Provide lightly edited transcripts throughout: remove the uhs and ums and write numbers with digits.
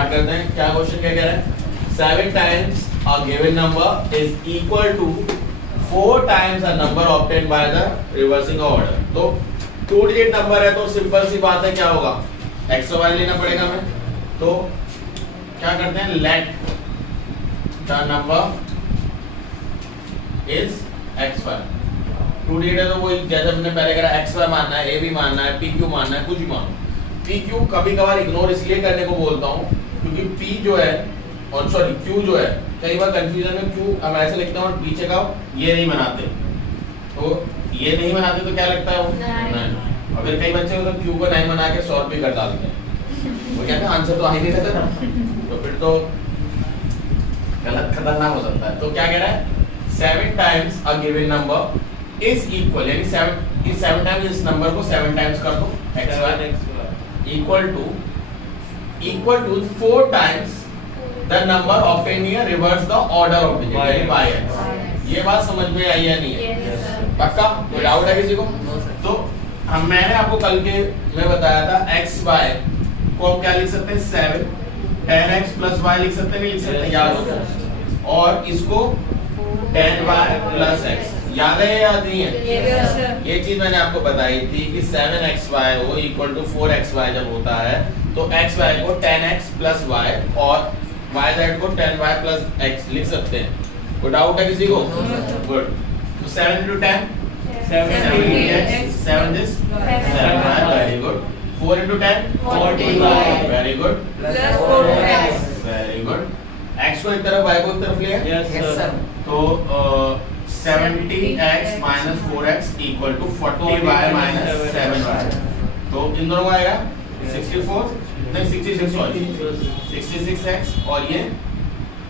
Start करते हैं। क्या क्वेश्चन क्या कह रहा है? 7 times a given number is equal to 4 times a number obtained by the reversing order। तो 2 डिजिट नंबर है तो सिंपल सी बात है, क्या होगा? x और y लेना पड़ेगा हमें। तो क्या करते हैं, let the number is xy। 2 digit है तो वही जैसे हमने पहले करा, xy मानना है, a भी मानना है, pq मानना है, कुछ भी मानो। pq कभी कभार इग्नोर इसलिए करने को बोलता हूँ क्योंकि p जो है और सॉरी q जो है, कई बार कंफ्यूजन में q हम ऐसे लिखते हैं और पीछे का ये नहीं बनाते, तो ये नहीं बनाते तो क्या लगता है वो नहीं। और फिर कई बच्चे तो q को नहीं बना के सॉल्व भी कर डालते हैं, वो कहते हैं आंसर तो आ ही नहीं रहता, तो फिर तो गलत खतरनाक हो सकता है। तो क्या कह रहा है, 7 times a given number is equal, यानी 7 times इस नंबर को 7 times कर दो xy equal to 4 times the number obtained here reverse the order of digit, यानी by x। ये बात समझ में आई या नहीं है? पक्का? कोई डाउट है किसी को? तो मैंने आपको कल के में बताया था x y को हम क्या लिख सकते हैं, 7 10x plus y लिख सकते हैं, नहीं लिख सकते? याद हो। और इसको 10y plus x, याद है या याद नहीं है? ये चीज मैंने आपको बताई थी कि 7xy हो इक्वल टू 4xy जब होता है तो xy को 10x plus y और yz को 10y plus x लिख सकते हैं। कोई डाउट है किसी को? गुड। तो 7 into 10 7x 7 this 7y, very good. 4 into 10 40y, very good, plus 4x, very good. x को एक तरफ y को एक तरफ लिया, यस सर। तो 70x minus 4x equal to 40y minus 7y। तो इन दोनों का आएगा 64 नहीं 66 सॉरी 66x और ये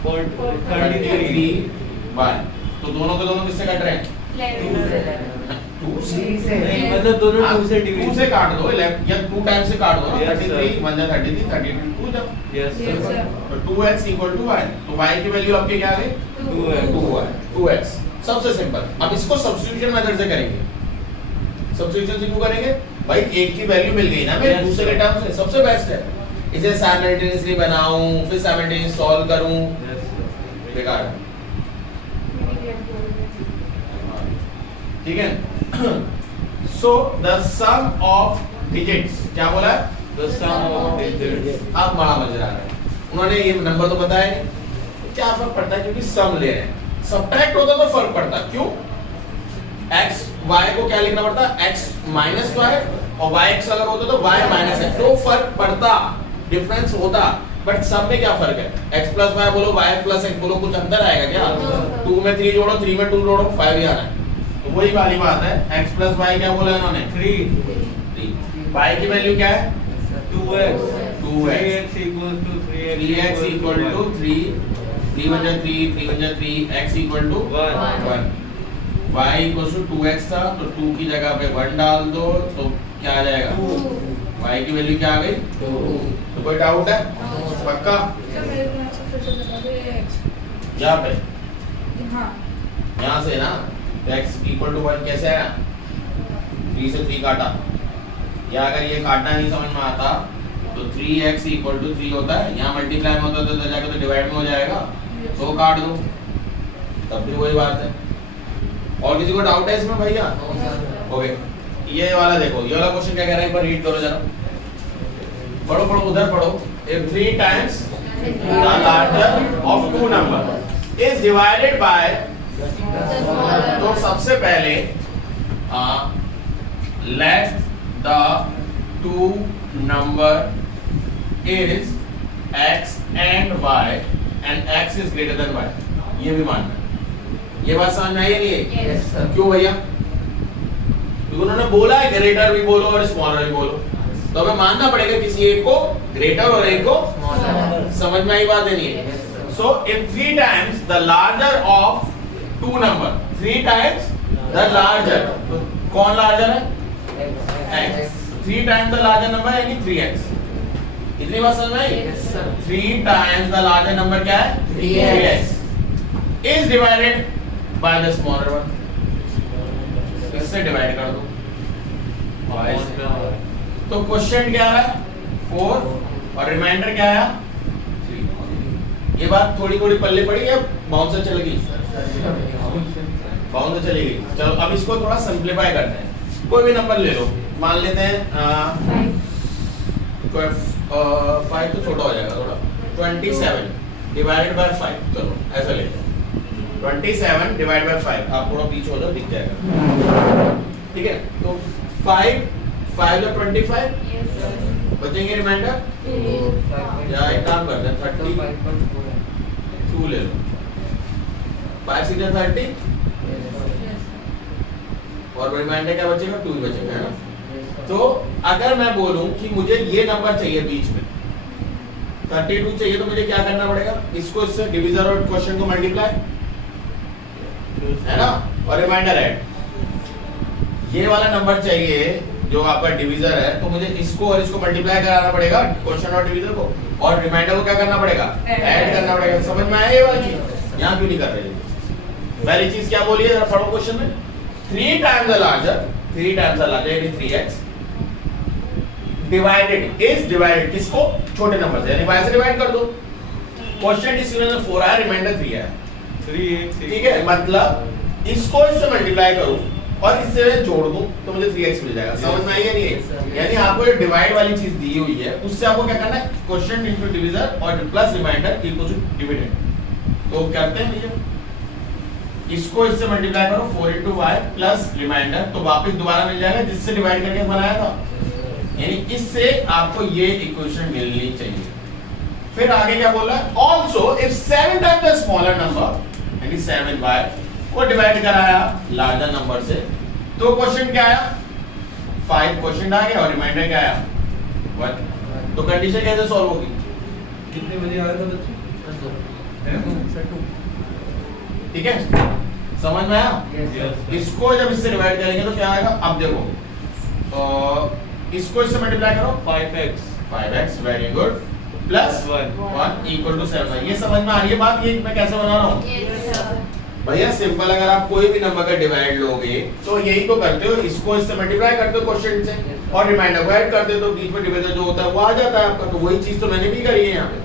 33y। तो दोनों के दोनों किससे कट रहे हैं? 2 से। मतलब दोनों 2 से 2 से काट दो, या 2 टाइम्स से काट दो ना। Yes, 33 1 जा 33 32 2 जा। Yes sir. तो 2x equal to y, तो y की वैल्यू आपकी क्या आ गई? 2x। सबसे सिंपल। अब इसको सब्स्टिट्यूशन मेथड से करेंगे। सब्स्टिट्यूशन से क्यों करेंगे भाई? एक की वैल्यू मिल गई ना मेरे दूसरे टर्म से, सबसे बेस्ट है। इसे साइमल्टेनियसली बनाऊं फिर साइमल्टेनियस सॉल्व करूं, बेकार है। ठीक है। So the sum of digits, क्या बोला? The sum of digits. अब बड़ा मजेदार है, उन्होंने ये नंबर तो बताया नहीं, क्या फर्क पड़ता है क्योंकि सम ले रहे हैं। सब्ट्रैक्ट होता तो फर्क पड़ता, क्यों? x y को क्या लिखना पड़ता? x माइनस y, और y x अगर होता तो y माइनस x, तो फर्क पड़ता, डिफरेंस होता। बट सब में क्या फर्क है? x प्लस y बोलो y प्लस x बोलो, कुछ अंतर आएगा क्या? 2 में 3 जोड़ो, 3 में 2 जोड़ो, 5 ही आना है। तो वही वाली बात है, x प्लस y क्या बोला इन्होंने? 3। y की वैल्यू क्या है? 2x 2x equals to 3x equal to 3 3 1 जा 3 3 1 जा 3 x equal to 1 y equals to 2x था, तो 2 की जगह पे 1 डाल दो तो क्या आ जाएगा? 2। y की वैल्यू क्या आ गई? 2। तो कोई डाउट है? पक्का? यहाँ पे यहाँ से ना x equal to 1 कैसे आया? 3 से 3 काटा, या अगर ये काटना नहीं समझ में आता तो 3x equal to 3 होता है, यहाँ मल्टीप्लाई में होता तो जाकर तो डिवाइड में हो जाएगा, तो काट दो, तब भी वही बात है। और किसी को डाउट है इसमें भैया? ओके, ये वाला देखो, ये वाला क्वेश्चन क्या कह रहा है, एक बार रीड करो जरा, पढ़ो पढ़ो उधर पढ़ो। If 3 times the larger of 2 number is divided by, तो सबसे पहले let the 2 number is x and y and x is greater than y, ये भी मानना है। ये बात समझ में आई नहीं है? Yes, sir. क्यों भैया? क्योंकि उन्होंने बोला है ग्रेटर भी बोलो और स्मॉलर भी बोलो, तो हमें मानना पड़ेगा किसी एक को ग्रेटर और एक को स्मॉलर। समझ में आई बात है नहीं है? So if 3 times the larger of 2 number, 3 times the larger, कौन larger है? x। 3 times the larger number यानी 3x। इतनी बात समझ में आई? 3 times the larger number क्या है? 3x is divided by the smaller one। इससे डिवाइड कर दो। तो क्वेश्चन क्या है? 4 और रिमाइंडर क्या है? ये बात थोड़ी थोड़ी पल्ले पड़ी या बाउंसर चल गई? बाउंसर चली गई। चलो अब इसको थोड़ा सिंप्लीफाई करते हैं। कोई भी नंबर ले लो, मान लेते हैं 5 तो छोटा हो जाएगा थोड़ा, 27 डिवाइडेड बाय 5। चलो ऐसा लेते हैं 27 डिवाइड बाय 5। आप थोड़ा पीछे हो जाओ, दिख जाएगा। ठीक है, तो 5 5 और 25 बचेंगे रिमाइंडर, या एक काम करते हैं 32 ले लो। 5 सीधे 30 और रिमाइंडर क्या बचेगा? 2 ही बचेगा, है ना। तो अगर मैं बोलूं कि मुझे ये नंबर चाहिए बीच में 32 चाहिए, तो मुझे क्या करना पड़ेगा? इसको इससे डिवीजर और क्वोशिएंट को मल्टीप्लाई, है ना, और रिमाइंडर ऐड। ये वाला नंबर चाहिए जो आपका डिवीजर है, तो मुझे इसको और इसको मल्टीप्लाई कराना पड़ेगा, क्वोशिएंट और डिवीजर को, और रिमाइंडर को क्या करना पड़ेगा? ऐड करना पड़ेगा। समझ में आया ये वाली चीज? यहाँ क्यों नहीं कर रहे? पहली चीज क्या बोली है, जरा पढ़ो क्वेश्चन में। 3 times the larger यानी 3x डिवाइडेड इज डिवाइडेड किसको? छोटे नंबर से, यानी y से डिवाइड कर दो। क्वोशिएंट इसमें 4 आया, रिमाइंडर 3 आया, 3x। ठीक है, मतलब इसको इससे मल्टीप्लाई करूं और इससे जोड़ दूं तो मुझे 3x मिल जाएगा। समझ में आई या नहीं? यानी आपको ये डिवाइड वाली चीज दी हुई है, उससे आपको क्या करना है? क्वोशिएंट इनटू डिवीजर और plus remainder equal to dividend. तो करते हैं भैया, इसको इससे मल्टीप्लाई करो 4 into y प्लस रिमाइंडर, तो वापस दोबारा मिल जाएगा जिससे डिवाइड करके बनाया था। यानी इससे आपको ये इक्वेशन मिलनी चाहिए। फिर आगे क्या बोला है? Also if 7 times the smaller number, यानी 7y को डिवाइड कराया लार्जर नंबर से, तो क्वेश्चन क्या आया? 5 क्वेश्चन आ गया और रिमाइंडर क्या आया? 1। तो कंडीशन कैसे सॉल्व होगी? कितने बजे आया था बच्चे? ठीक है, समझ में आया? Yes. इसको जब इससे डिवाइड करेंगे तो क्या आएगा? अब देखो, इसको इससे मल्टीप्लाई करो 5x very good plus 1 equal to 7। ये समझ में आ रही है बात? ये मैं कैसे बना रहा हूँ भैया? सिंपल, अगर आप कोई भी नंबर का डिवाइड लोगे तो यही तो करते हो, इसको इससे मल्टीप्लाई करते हो क्वोशिएंट से और रिमाइंडर को ऐड कर देते हो, बीच में डिवीजर जो होता है वो आ जाता है आपका। तो वही चीज तो मैंने भी करी है यहाँ पे।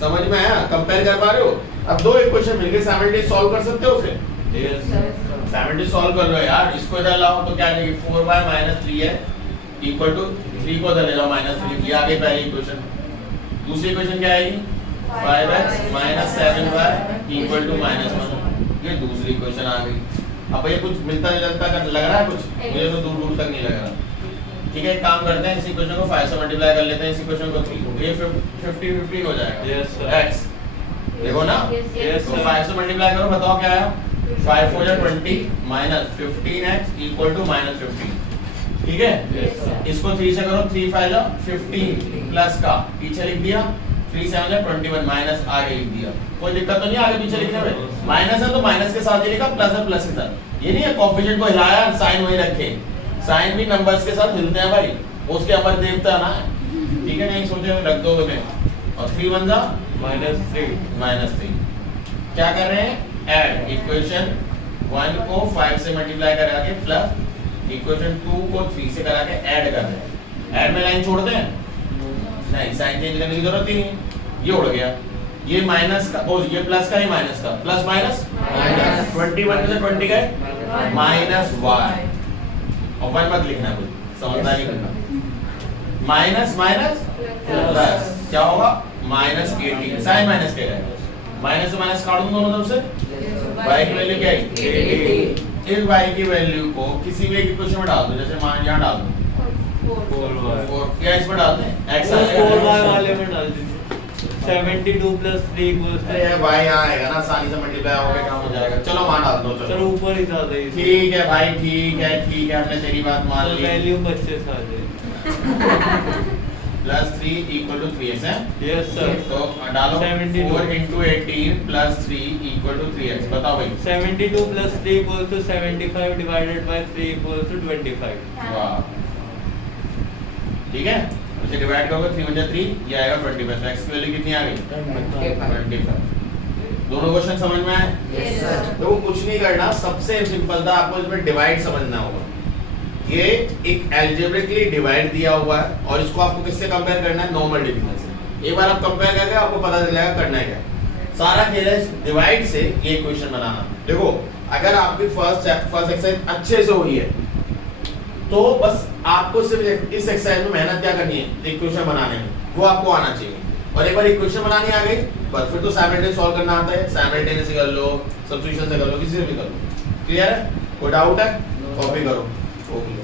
समझ में आया? कंपेयर कर पा रहे हो? अब दो इक्वेशन मिलके साइमल्टेनियस सॉल्व कर सकते हो फिर? साइमल्टेनियस सॉल्व कर लो यार। इसको इधर लाओ तो क्या आएगी? 4y - 3x इक्वल टू 3 को इधर ले जाओ -3। ये आ गई पहली इक्वेशन। दूसरी इक्वेशन क्या आएगी? 5x - 7y equal to -1। ये दूसरी इक्वेशन आ गई। अब ये कुछ मिलता जुलता लग रहा है कुछ? मुझे तो दूर दूर तक नहीं लग रहा। ठीक है, एक काम करते हैं, इस इक्वेशन को 5 से मल्टीप्लाई कर लेते हैं, इस इक्वेशन को 3, ये 50 हो जाएगा। Yes, sir. x देखो ना, Yes, तो sir. 5 से मल्टीप्लाई करो, बताओ क्या आया? 5 4 जा 20 माइनस 15x इक्वल टू -15। ठीक है, Yes, sir. इसको 3 से करो, 3 5 जा 15 प्लस का पीछे लिख दिया, 3 7 जा 21 माइनस आगे लिख दिया। कोई दिक्कत तो नहीं आगे पीछे लिखने में? माइनस है तो माइनस के साथ ही लिखा, प्लस है प्लस के साथ। ये नहीं है कोएफिशिएंट को हिलाया, साइन वही रखे। साइन भी नंबर्स के साथ हिलते हैं भाई, उसके अमर देवता ना। ठीक है, नहीं सोचे रख दो तुम्हें। और 3 1 जा -3। क्या कर रहे हैं? ऐड इक्वेशन 1 को 5 से मल्टीप्लाई करा के प्लस इक्वेशन 2 को 3 से करा के ऐड कर रहे हैं। ऐड में लाइन छोड़ दें? नहीं, साइन चेंज करने की जरूरत ही नहीं। ये उड़ गया, ये माइनस का और ये प्लस का, ये माइनस का, प्लस माइनस 21 से 20 गए -y और 1 मत लिखना, कुछ समझदारी करना। माइनस माइनस प्लस क्या होगा? -18। साइन माइनस क्या है? माइनस से माइनस काट दूं दोनों तरफ से। y की वैल्यू क्या है? 18। इस y की वैल्यू को किसी भी एक इक्वेशन में डाल दो, जैसे मान यहाँ डाल दो 4 या इसमें डाल दें, x आ जाएगा 4y वाले में डाल दीजिए। 72 + 3 = अरे y यहाँ आएगा ना, आसानी से मल्टीप्लाई होके काम हो जाएगा। चलो मान डाल दो। चलो ऊपर ही ज्यादा ही। ठीक है भाई, ठीक है, हमने तेरी बात मान ली। वैल्यू बच्चे से आ जाए। +3 = 3x है। Yes sir. तो डालो 72 4 × 18 + 3 = 3x। बताओ भाई। 72 + 3 = 75 डिवाइडेड बाय 3 = 25। वाह, ठीक है, इसे डिवाइड करोगे 3 × 3 ये आएगा 25। तो x की वैल्यू कितनी आ गई? 25। दोनों क्वेश्चन समझ में आए? Yes sir. तो कुछ नहीं करना, सबसे सिंपल था, आपको इसमें डिवाइड समझना होगा। ये एक अलजेब्रिकली डिवाइड दिया हुआ है और इसको आपको किससे कंपेयर करना है? नॉर्मल डिवीजन से। एक बार आप कंपेयर करके आपको पता चल जाएगा करना है क्या। सारा खेल है डिवाइड से ये इक्वेशन बनाना। देखो अगर आपकी फर्स्ट एक्सरसाइज अच्छे से हुई है तो बस आपको सिर्फ इस एक्सरसाइज में मेहनत क्या करनी है, इक्वेशन बनाने में, वो आपको आना चाहिए। और एक बार इक्वेशन बनानी आ गई बस फिर तो साइमल्टेनियस सॉल्व करना आता है, साइमल्टेनियस से कर लो, सब्स्टिट्यूशन से कर लो, किसी से भी कर लो। क्लियर है? कोई डाउट है? कॉपी करो। Okay,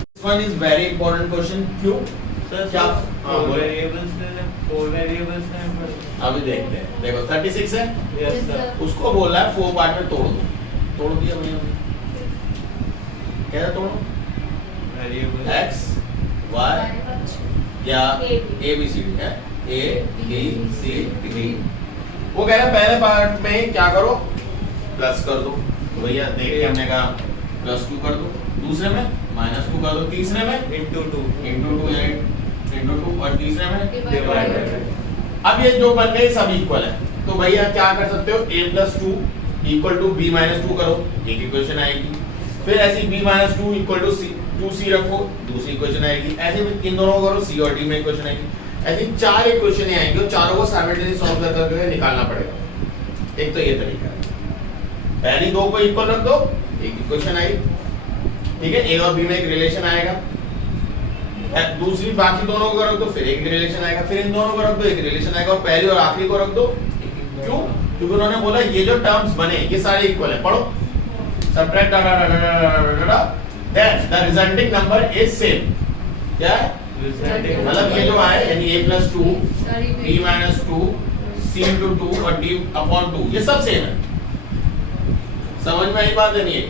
this one is very important question. क्यों? सर क्या? फोर वेरिएबल्स हैं अभी देखते हैं। देखो 36 है, यस सर। उसको बोल रहा है 4 पार्ट में तोड़ दो। तोड़ दिया भैया, कैसे तोड़ो? वेरिएबल x y या a b c d है, a b c d। वो कह रहा है पहले पार्ट में क्या करो, प्लस कर दो। तो भैया देख के हमने कहा +2 कर दो, दूसरे में -2 कर दो, तीसरे में इंटू टू इंटू 2 और तीसरे में डिवाइडेड। अब ये जो बन गए सब इक्वल है तो भैया क्या कर सकते हो, a + 2 = b - 2 करो, एक इक्वेशन आएगी। फिर ऐसी b - 2 = 2c रखो, दूसरी इक्वेशन आएगी। ऐसे इन दोनों को करो, c और d में इक्वेशन आएगी। ऐसी 4 इक्वेशन आएंगी और चारों को साइमल्टेनियसली सॉल्व कर करके निकालना पड़ेगा। एक तो ये तरीका है, पहली दो को इक्वल रख दो, एक इक्वेशन आई, ठीक है, a और b में एक रिलेशन आएगा। दूसरी बाकी दोनों को रख दो, फिर एक रिलेशन आएगा, फिर इन दोनों को रख दो, एक रिलेशन आएगा, और पहली और आखिरी को रख दो। क्यों? क्योंकि उन्होंने बोला ये जो टर्म्स बने ये सारे इक्वल है। पढ़ो, subtract then the resulting number is same। क्या है? मतलब ये जो आए यानी a + 2 b - 2 c × 2 और d/2 ये सब सेम है। समझ में आई बात नहीं है?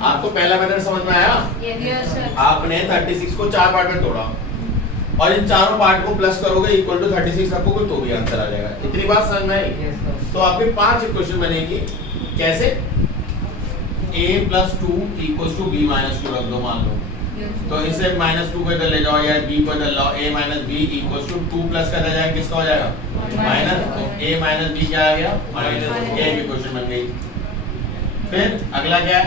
आपको पहला मेथड समझ में आया? आपने 36 को 4 पार्ट में तोड़ा और इन चारों पार्ट को प्लस करोगे इक्वल टू 36 रखोगे तो भी आंसर आ जाएगा। इतनी बात समझ में आई? तो आपके 5 इक्वेशन बनेगी। कैसे? a + 2 = b - 2 रख दो मान लो, तो इसे -2 को इधर ले जाओ या b को इधर लाओ, a - b = 2 प्लस का जाएगा, किसका हो जाएगा? माइनस। तो a - b क्या आ गया? माइनस। एक इक्वेशन बन गई। फिर अगला क्या है?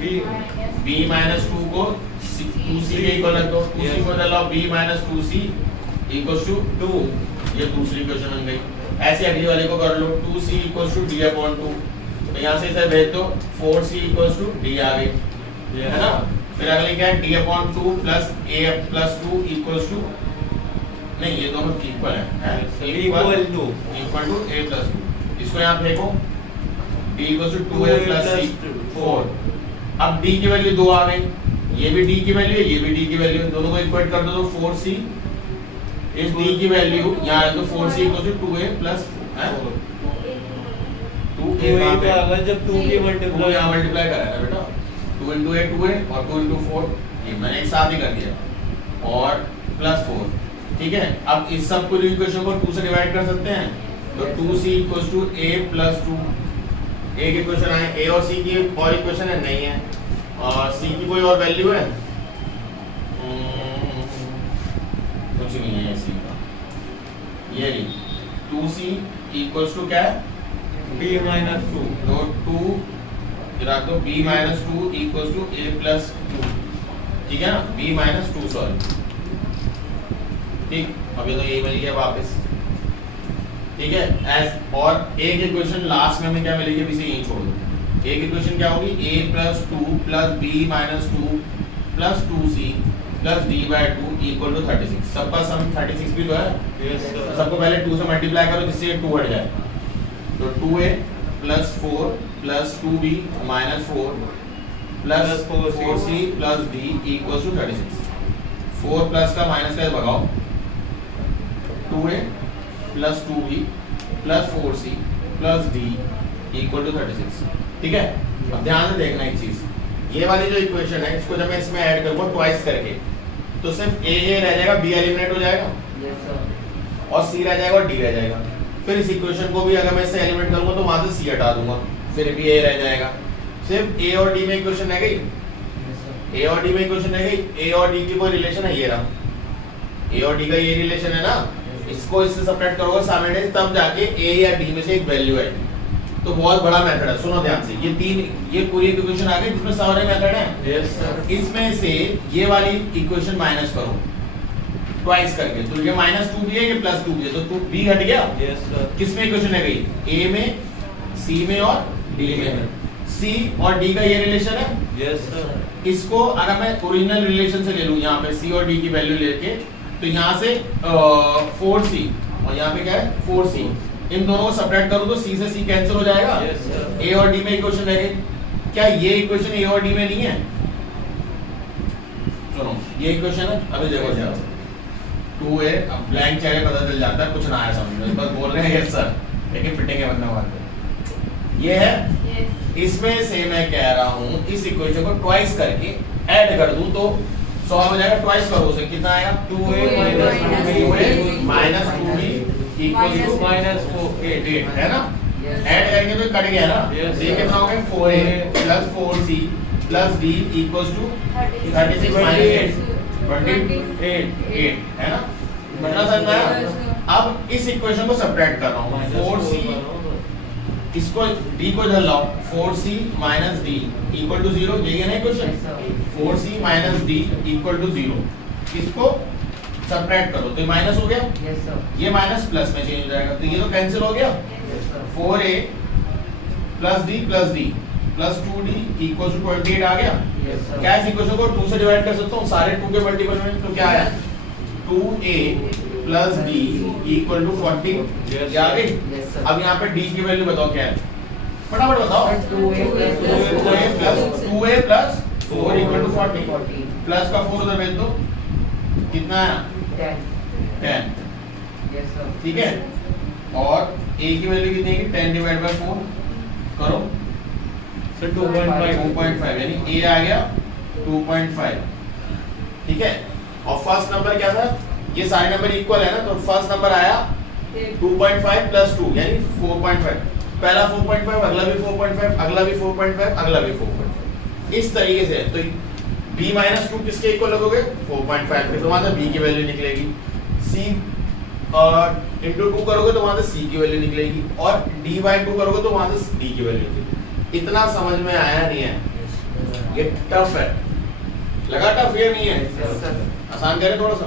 b - 2 को 2c के इक्वल रख दो, 2c को इधर लाओ, b - 2c = 2, ये दूसरी इक्वेशन बन गई। ऐसे अगली वाले को कर लो, 2c = d/2, तो यहाँ से इसे भेज दो, 4c = d आ गई, है ना। फिर अगले क्या है? d/2 + a + 2 = नहीं, ये दोनों इक्वल है, इक्वल टू a + 2। इसको यहाँ फेंको, d = 2a + c 4। अब d की वैल्यू 2 आ गई, ये भी d की वैल्यू है, ये भी d की वैल्यू है, दोनों को इक्वेट कर दो तो 4c। इस d की वैल्यू यहाँ है तो 4c = 2a + 2a पे अगर जब 2 की मल्टीप्लाई यहाँ मल्टीप्लाई करा है बेटा, 2 × a 2a और 2 × 4, ये मैंने एक साथ ही कर दिया, और +4। ठीक है, अब इस सब पूरी इक्वेशन को 2 से डिवाइड कर सकते हैं, तो 2c = a + 2। एक इक्वेशन है, a और c की और इक्वेशन है नहीं है, और c की कोई और वैल्यू है? कुछ नहीं है c का, ये नहीं। 2c = क्या है? b - 2, तो 2 रख दो, b - 2 = a + 2, ठीक है ना, b - 2 सॉरी, ठीक। अब ये तो ये मिल गया वापस, ठीक है। एज और एक इक्वेशन लास्ट में हमें क्या मिलेगी, अभी से यही छोड़ दो। एक इक्वेशन क्या होगी? a + 2 + b - 2 + 2c + d/2 = 36। सबका सम 36 भी तो है। Yes sir. सबको पहले 2 से मल्टीप्लाई करो जिससे 2 हट जाए, तो 2a + 4 + 2b - 4 + 4c + d = 36। 4 plus का माइनस का भगाओ, 2a + 2b + 4c + d = 36। ठीक है, अब ध्यान से देखना एक चीज, ये वाली जो इक्वेशन है इसको जब मैं इसमें ऐड करूंगा ट्वाइस करके, तो सिर्फ a रह जाएगा, b एलिमिनेट हो जाएगा, यस सर। और c रह जाएगा और d रह जाएगा। फिर इस इक्वेशन को भी अगर मैं इससे एलिमिनेट करूंगा तो वहां से c हटा दूंगा, फिर भी a रह जाएगा। सिर्फ a और d में इक्वेशन रह गई, a और d में इक्वेशन रह गई। a और d की कोई रिलेशन है, ये रहा a और d का ये रिलेशन है ना, इसको इससे सेपरेट करोगे साइमल्टेनियस, तब जाके a या d में से एक वैल्यू आएगी। तो बहुत बड़ा मेथड है, सुनो ध्यान से, ये पूरी इक्वेशन आ गई जिसमें सारे मेथड हैं। Yes sir. इसमें से ये वाली इक्वेशन माइनस करो, ट्वाइस करके, तो ये -2 भी है, ये +2 भी है, तो 2b हट गया। Yes sir. किसमें इक्वेशन है गई? a में, c में और d में। c और d का ये रिलेशन है। Yes sir. इसको अगर मैं ओरिजिनल रिलेशन से ले लूं, यहाँ पे c और d की वैल्यू लेके, तो यहाँ से 4c और यहाँ पे क्या है 4c, इन दोनों को सब्ट्रैक्ट करूं तो c से c कैंसिल हो जाएगा। Yes sir. a और d में इक्वेशन रह गई। क्या ये इक्वेशन a और d में नहीं है? सुनो, ये इक्वेशन है, अभी देखो जरा 2a, अब ब्लैंक चेहरे पता चल जाता है कुछ ना आया समझ में, बस बोल रहे हैं यस सर, लेकिन फिटिंग है बंदा मार के। ये है, इसमें से मैं कह रहा हूँ इस इक्वेशन को ट्वाइस करके ऐड कर दूं तो सॉल्व हो जाएगा। ट्वाइस करो उसे, कितना आएगा? 2a minus 2b equals to -8 है ना? ऐड करेंगे तो कट गया ना? Yes, तो ये कितना हो गया? 4a plus 4c plus d equals to 36 minus 8 28 है ना? कितना समझ में आया? अब इस इक्वेशन को सब्ट्रैक्ट कर रहा हूँ, 4c इसको d को इधर लाओ, 4c minus d equal to 0, यही है ना equation? 4c minus d equal to 0, इसको सब्ट्रैक्ट करो तो ये माइनस हो गया, ये माइनस प्लस में चेंज हो जाएगा, तो ये तो कैंसिल हो गया। 4a plus d plus 2d equals to 28 आ गया। क्या इस इक्वेशन को 2 से डिवाइड कर सकता हूँ सारे 2 के मल्टीपल में, तो क्या आया? 2a plus d equal to 40, ये आ गई। अब यहाँ पे d की वैल्यू बताओ क्या है, फटाफट बताओ। 2a plus 4 equal to 40, plus का 4 उधर भेज दो, कितना आया? 10, ठीक है। और a की वैल्यू कितनी है? 10 डिवाइड बाय 4 करो, So 2.5. 2.5, यानी a आ गया 2.5, ठीक है। और फर्स्ट नंबर क्या था? ये सारे नंबर इक्वल है ना, तो फर्स्ट नंबर आया 2.5 प्लस 2 यानी 4.5, पहला 4.5, अगला भी 4.5, अगला भी 4.5, अगला भी 4.5, इस तरीके से। तो b माइनस 2 किसके इक्वल लगोगे? 4.5 के, तो वहां से b की वैल्यू निकलेगी। c इंटू 2 करोगे तो वहां से c की वैल्यू निकलेगी, और d बाय 2 करोगे तो वहां से d की वैल्यू निकलेगी। इतना समझ में आया नहीं है? ये टफ है, लगा टफ? ये नहीं है, आसान करें थोड़ा सा,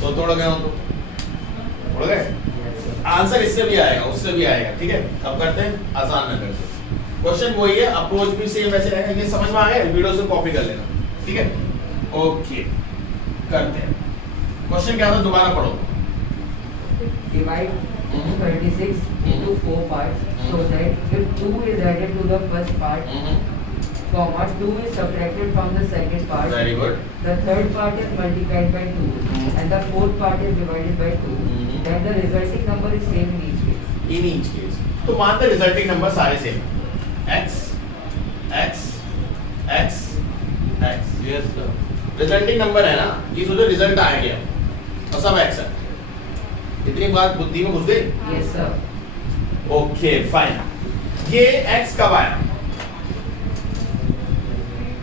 तो थोड़ा गए हो तो थोड़ा गए, आंसर इससे भी आएगा उससे भी आएगा, ठीक है। अब करते हैं आसान मेथड से, क्वेश्चन वही है, अप्रोच भी सेम वैसे रहेगा। ये समझ में आ गया? वीडियो से कॉपी कर लेना, ठीक है। ओके, करते हैं। क्वेश्चन क्या था, दोबारा पढ़ो। Divide 36 into 4 parts so that if 2 is added to the first part, comma 2 is subtracted from the second part, very good. the third part is multiplied by 2 and the fourth part is divided by 2, then the resulting number is same in each case. In each case, तो मानते resulting number सारे same, x x x x, Yes sir. Resulting number है ना, ये सोचो result आ गया और सब x है। इतनी बात बुद्धि में घुस गई? Yes sir. Okay fine. ये x कब आया?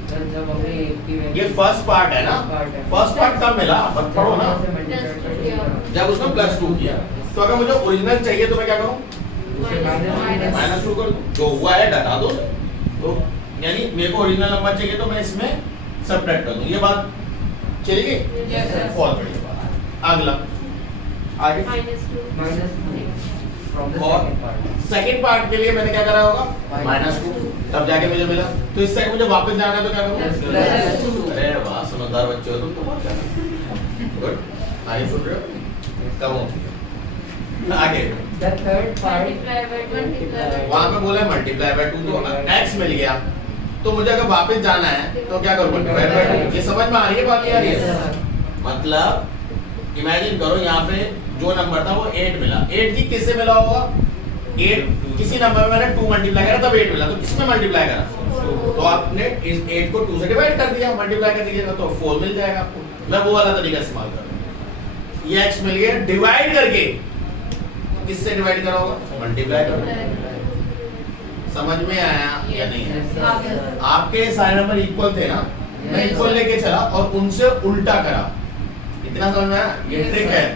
Then जब हमें की ये वैल्यू फर्स्ट पार्ट है ना, फर्स्ट पार्ट कब मिला? बस पढ़ो ना, जब उसने +2 किया। तो अगर मुझे ओरिजिनल चाहिए तो मैं क्या करूं? -2 कर दूं, जो हुआ है घटा दो। तो यानी मेरे को ओरिजिनल नंबर चाहिए तो मैं इसमें सब्ट्रैक्ट कर दूं, ये बात चलेगी? Yes, sir. बहुत बढ़िया बात। अगला आगे, -2 from the और second part. सेकंड पार्ट के लिए मैंने क्या करा होगा? -2, तब जाके मुझे मिला। तो इससे मुझे वापस जाना है तो क्या करूं? +2. अरे वाह, समझदार बच्चे हो तुम तो, बहुत ज्यादा गुड। आगे सुन रहे हो? कम हो आगे, The third part वहां पे बोला मल्टीप्लाई बाय 2, तो x मिल गया। तो मुझे अगर वापस जाना है तो क्या करूं? Divide by 2। ये समझ में आ रही है बात? आ रही है? मतलब इमेजिन करो यहाँ पे जो नंबर था वो 8 मिला, 8 की किससे मिला होगा? 8 किसी नंबर में मैंने 2 मल्टीप्लाई करा तब 8 मिला, तो किसमें मल्टीप्लाई करा? तो आपने इस 8 को 2 से डिवाइड कर दिया, मल्टीप्लाई कर दीजिएगा तो 4 मिल जाएगा आपको। मैं वो वाला तरीका इस्तेमाल कर रहा हूँ। ये x मिल गया डिवाइड करके, किससे डिवाइड करा होगा? मल्टीप्लाई करो। समझ में आया या नहीं? आपके सारे नंबर इक्वल थे ना, मैं इक्वल लेके चला और उनसे उल्टा करा, इतना समझ में आया? ये ट्रिक है।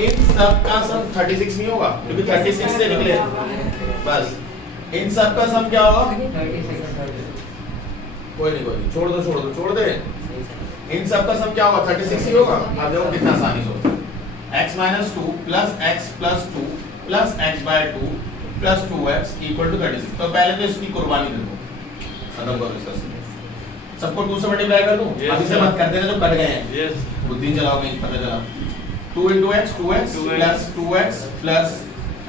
इन सब का सम 36 नहीं होगा क्योंकि 36 से निकले, बस इन सब का सम क्या होगा? 36. कोई नहीं, छोड़ दो, इन सब का सम क्या होगा 36 ही होगा। अब देखो कितना आसानी से होता है। x minus 2 plus x plus 2 plus x by 2 plus 2x equal to 36। तो पहले तो इसकी कुर्बानी दे दो, खत्म करो इसका सीधा। सबको 2 से मल्टीप्लाई कर दूं? Yes, अभी से sir. मत कर देना जो कट गए हैं। Yes. बुद्धि चलाओ, नहीं पता चला। 2 into x 2x 2x plus 2x plus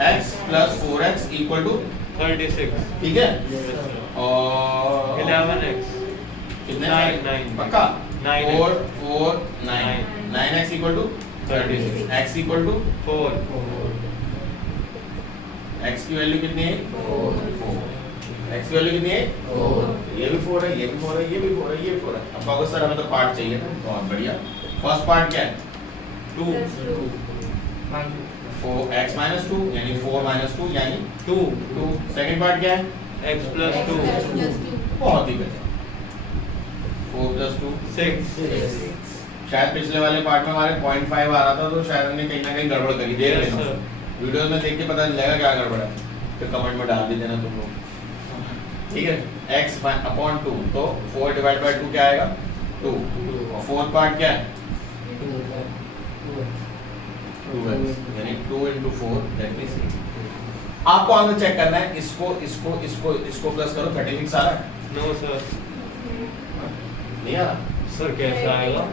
x plus 4x equal to 36. ठीक है। Yes, sir. और 11x. कितने? 9. पक्का? 9. 4 4 9 9x equal to 36 x equal to 4. x की वैल्यू कितनी है? 4 x की वैल्यू कितनी है? 4 ये भी 4 है, ये भी 4 है, ये भी 4 है, ये भी 4 है। अब कहोगे सर हमें तो पार्ट चाहिए ना। बहुत बढ़िया। फर्स्ट पार्ट क्या है? 2. 4 x माइनस 2 यानी 4 माइनस 2 यानी 2. 2। सेकंड पार्ट क्या है? x plus 2. बहुत ही गजब। 4 प्लस 2 6. शायद पिछले वाले पार्ट में हमारे 0.5 आ रहा था, तो शायद हमने कहीं ना कहीं गड़बड़ करी। देख Yes, लेना sir. वीडियो में देख के पता चल जाएगा क्या गड़बड़ है, फिर कमेंट में डाल भी देना तुम लोग। ठीक है। x अपॉन 2 तो 4 डिवाइड बाय 2 क्या आएगा? 2। और फोर्थ पार्ट क्या है? 2x यानी 2 into 4 दैट मींस 8। आपको आंसर चेक करना है। इसको इसको इसको इसको प्लस करो 36 आ रहा है? No, sir. नहीं आ रहा? Sir, कैसा आएगा?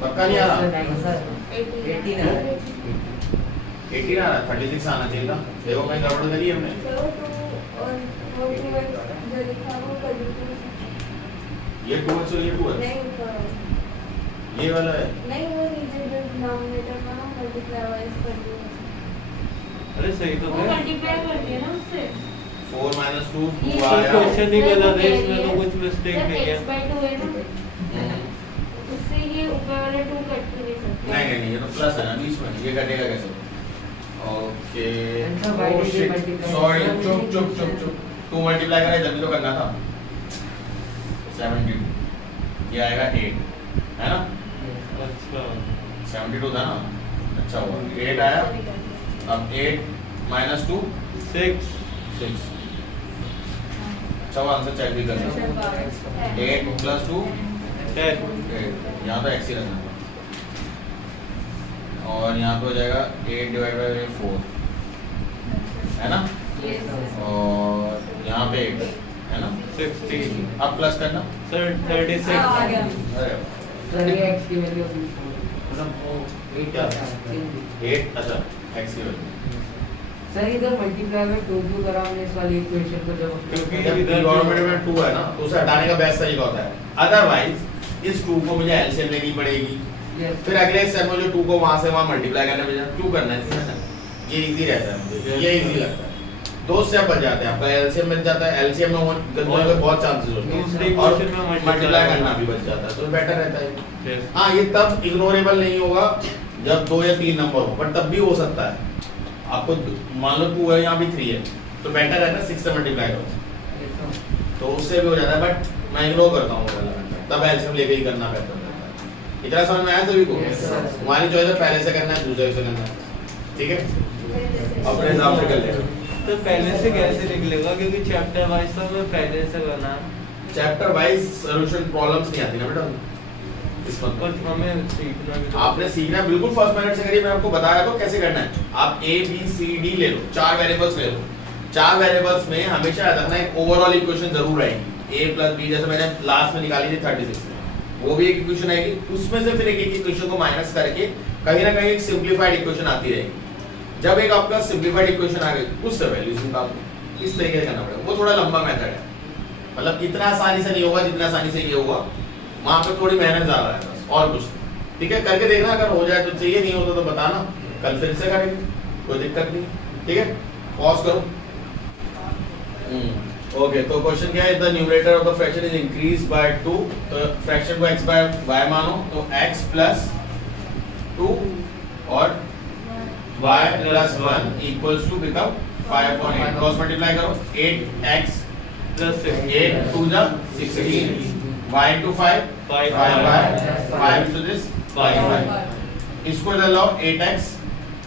पक्का नहीं आ रहा? 18 आ रहा है। 18 आ रहा है, 36 आना चाहिए था। देखो कहीं गड़बड़ करी है हमने। ये 2x और ये 2x ये वाला है। अरे सही तो है. 4 माइनस 2 ये 2 सर आया। क्वेश्चन ही ये गलत है, ये इसमें तो ये कुछ मिस्टेक नहीं है. उससे ये ऊपर वाले 2 कट कर नहीं सकते। नहीं ये तो प्लस है ना बीच में, ये कटेगा कैसे? Okay Answer by the multiply. Sorry, चुप 2 मल्टीप्लाई करें जल्दी तो करना था। 72 ये आएगा 8 है ना? अच्छा. 72 था ना? अच्छा हुआ 8 आया। अब 8 माइनस 2 6. 6। अच्छा हुआ, आंसर चेक भी कर सकते 8 प्लस 2 10. 8। यहाँ तो x ही रखना था। और यहाँ पे हो जाएगा 8 डिवाइड बाय 4 है ना? और यहाँ पे 8 है ना? 16. अब प्लस करना। सर 36. अरे सर ये x की वैल्यू मतलब वो 8 क्या? क्या 8 अच्छा x की वैल्यू। सर इधर मल्टीप्लाई में 2 क्यों करा हमने इस वाली इक्वेशन को जब क्योंकि जब इधर ट्रिगोनोमेट्री में 2 है ना, तो उसे हटाने का बेस्ट तरीका होता है। अदरवाइज इस 2 को मुझे एलसीएम लेनी पड़ेगी, Yes. फिर अगले स्टेप में जो 2 को वहां से वहां मल्टीप्लाई करने पे क्यों करना है? ये इजी रहता है मुझे, ये इजी लगता है। 2 स्टेप बच जाते हैं, आपका एलसीएम मिल जाता है। एलसीएम में गलतियों के बहुत चांसेस होते दूसरे हैं और क्वेश्चन में मल्टीप्लाई करना भी बच जाता है, तो बेटर रहता है। Yes. हाँ ये तब इग्नोरेबल नहीं होगा जब 2 या 3 नंबर हो, बट तब भी हो सकता है। आपको मान लो 2 है यहाँ भी 3 है, तो बेटर है ना 6 से मल्टीप्लाई करो, तो उससे भी हो जाता है। बट मैं इग्नोर करता हूँ वाला मेथड, तब एलसीएम लेके ही करना बेहतर रहता है। इतना समझ में आया सभी को? Yes, sir. हमारी चॉइस है पहले से करना है, दूसरे से करना है, ठीक है? अपने हिसाब से कर लेगा। तो पहले से कैसे निकलेगा, क्योंकि चैप्टर वाइज तो हमें पहले से करना है. चैप्टर वाइज सॉल्यूशन प्रॉब्लम्स नहीं आती ना बेटा इस पर। पर हमें सीखना भी तो- आपने सीखना है, बिल्कुल फर्स्ट मिनट से करिए। मैं आपको बताया तो कैसे करना है। आप ए बी सी डी ले लो, 4 वेरिएबल्स ले लो। 4 वेरिएबल्स में हमेशा याद रखना एक ओवरऑल इक्वेशन जरूर आएगी। ए प्लस बी जैसे मैंने लास्ट में निकाली थी 36 में, वो भी एक इक्वेशन आएगी। उसमें से फिर एक इक्वेशन को माइनस करके कहीं ना कहीं एक सिंपलीफाइड इक्वेशन आती रहेगी। जब एक आपका सिंपलीफाइड इक्वेशन आ गई, उससे वैल्यूज निकालो। इस तरीके से करना पड़ेगा। वो थोड़ा लंबा मेथड है, मतलब इतना आसानी से नहीं होगा जितना आसानी से ये होगा। वहां पे थोड़ी मेहनत ज्यादा है बस, और कुछ नहीं। ठीक है, करके देखना, अगर हो जाए तो चाहिए, नहीं होता तो बताना, कल फिर से करेंगे, कोई दिक्कत नहीं। ठीक है, पॉज करो। ओके, तो क्वेश्चन क्या है? The numerator of the fraction is increase by 2। तो फ्रैक्शन को x बाय y मानो, तो x प्लस 2 और y plus 1 equals to become 5.8। Cross multiply करो, 8x प्लस 8 2 जा 16, y into 5 5 5 to this 5। इसको इधर लाओ, 8x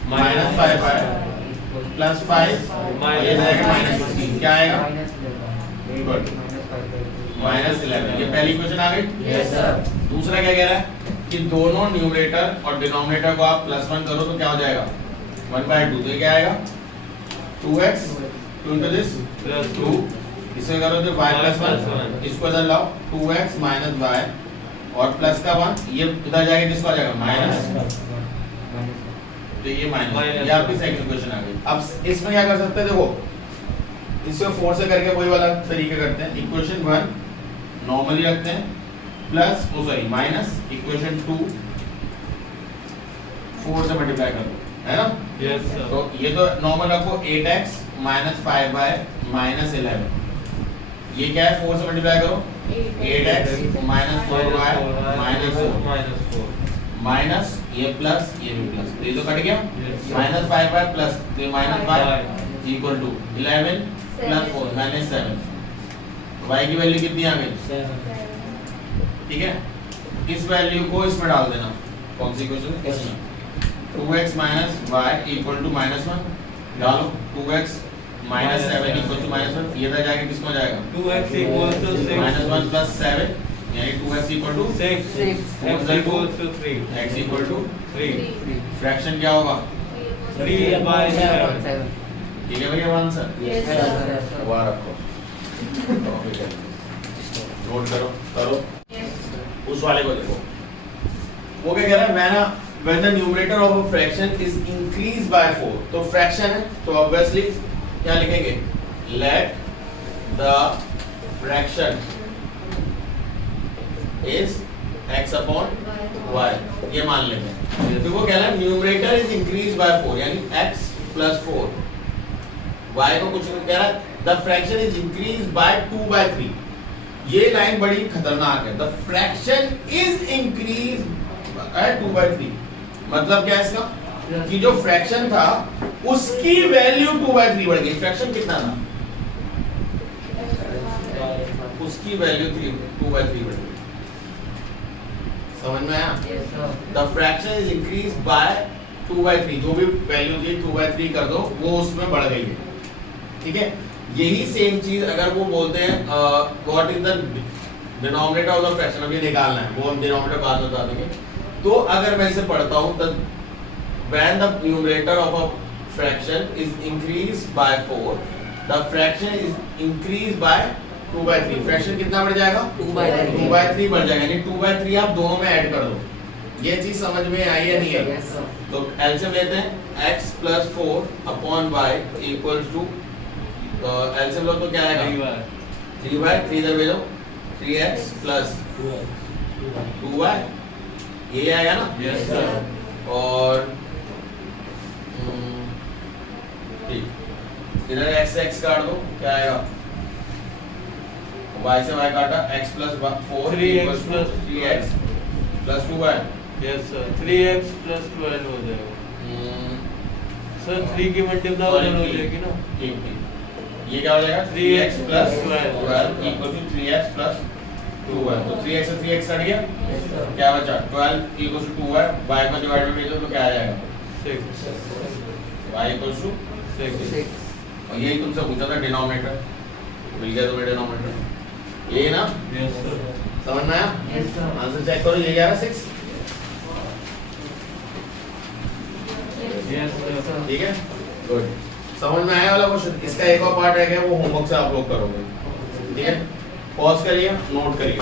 माइनस 5 प्लस 5 Minus ये जाएगा -16। क्या आएगा? Minus Good. माइनस 11। ये पहली इक्वेशन आ गई। Yes, sir. दूसरा क्या कह रहा है कि दोनों न्यूमरेटर और डिनोमिनेटर को आप +1 करो तो क्या हो जाएगा 1/2। तो ये क्या आएगा 2x 2 into this Plus 2, इसे करो तो y + 1, +1, इसको इधर लाओ 2x - y और प्लस का 1, ये इधर जाएगा किसको आ जाएगा माइनस, तो ये माइनस, ये आपकी सेकंड इक्वेशन आ गई। अब इसमें क्या कर सकते हैं, देखो इसको 4 से करके वही वाला तरीके करते हैं। इक्वेशन 1 नॉर्मली रखते हैं प्लस माइनस इक्वेशन 2 4 से मल्टीप्लाई कर दो, है ना। Yes, sir. तो ये तो नॉर्मल रखो 8x - 5y - 11, ये क्या है 4 से मल्टीप्लाई करो 8x - 4y - 4 माइनस ये प्लस ये भी प्लस, तो ये तो कट गया। Yes. -5y प्लस तो -5 इक्वल टू 11 प्लस 4 -7। y की वैल्यू कितनी आ गई, ठीक है। इस वैल्यू को इसमें डाल देना, कौन सी इक्वेशन है इसमें, 2x - y इक्वल टू -1 डालो, 2x - 7 इक्वल टू -1, ये इधर जाके किसको जाएगा 2x equals to 6. -1 प्लस 7 यानी 2x equal to 6. X equals to 3. x equal to 3. Fraction क्या होगा, 3/7. ठीक है भैया answer Yes, Yes, sir. sir. वहाँ रखो, नोट करो करो। उस वाले को देखो, वो क्या कह रहा है, when the numerator of a fraction is increased by 4, तो फ्रैक्शन है तो ऑब्वियसली क्या लिखेंगे, let the fraction is x upon y, ये मान लेंगे। तो वो कह रहा है न्यूमरेटर इज इंक्रीज बाय 4 यानी x प्लस 4, y को कुछ नहीं कह रहा है, the fraction is increase by 2/3। ये लाइन बड़ी खतरनाक है, the fraction is increase by 2/3, मतलब क्या है इसका कि जो फ्रैक्शन था उसकी वैल्यू 2/3 बढ़ गई। फ्रैक्शन कितना था, उसकी वैल्यू 2/3 बढ़ गई, समझ में आया। Yes, sir. The fraction is increase by 2/3, जो भी वैल्यू थी 2/3 कर दो वो उसमें बढ़ गई है, ठीक है। यही सेम चीज अगर वो बोलते हैं what is the denominator of the fraction, अब ये निकालना है, वो हम डिनोमिनेटर बाद में बता देंगे। तो अगर मैं इसे पढ़ता हूं तो when the numerator of a fraction is increased by 4, the fraction is increased by 2/3। Fraction कितना बढ़ जाएगा 2/3 2/3 बढ़ जाएगा, यानी 2/3 आप दोनों में ऐड कर दो। ये चीज समझ में आई है नहीं है। Yes, sir. तो एलसीएम लेते हैं x plus 4 upon y equals to, तो एलसीएम लो तो क्या आएगा 3y, 3 इधर भेजो 3x प्लस 2y, ये आएगा ना। Yes, sir. और ठीक, इधर x से x काट दो, क्या आएगा y से y काटा, x plus 4 3x plus 3x plus 2y। Yes, sir. 3x plus 12 हो जाएगा। सर 3 की मल्टीप्लाई हो जाएगी ना। ठीक ठीक, ये क्या हो जाएगा 3x plus 12 equal to 3x plus 2y, तो 3x से 3x कट गया, Yes, sir. क्या बचा 12 इक्वल टू 2y, y को डिवाइड में भेजो तो क्या आ जाएगा 6. y equal to 6. 6. और यही तुमसे पूछा था डिनोमिनेटर, मिल गया तुम्हें डिनोमिनेटर, ये ना Yes, sir. समझ में आया। Yes, sir. आंसर चेक करो, ये आ रहा 6, Yes, sir. ठीक है गुड, समझ में आया वाला क्वेश्चन। इसका एक और पार्ट रह गया, वो होमवर्क से आप लोग करोगे, ठीक है। पॉज करिए, नोट करिए।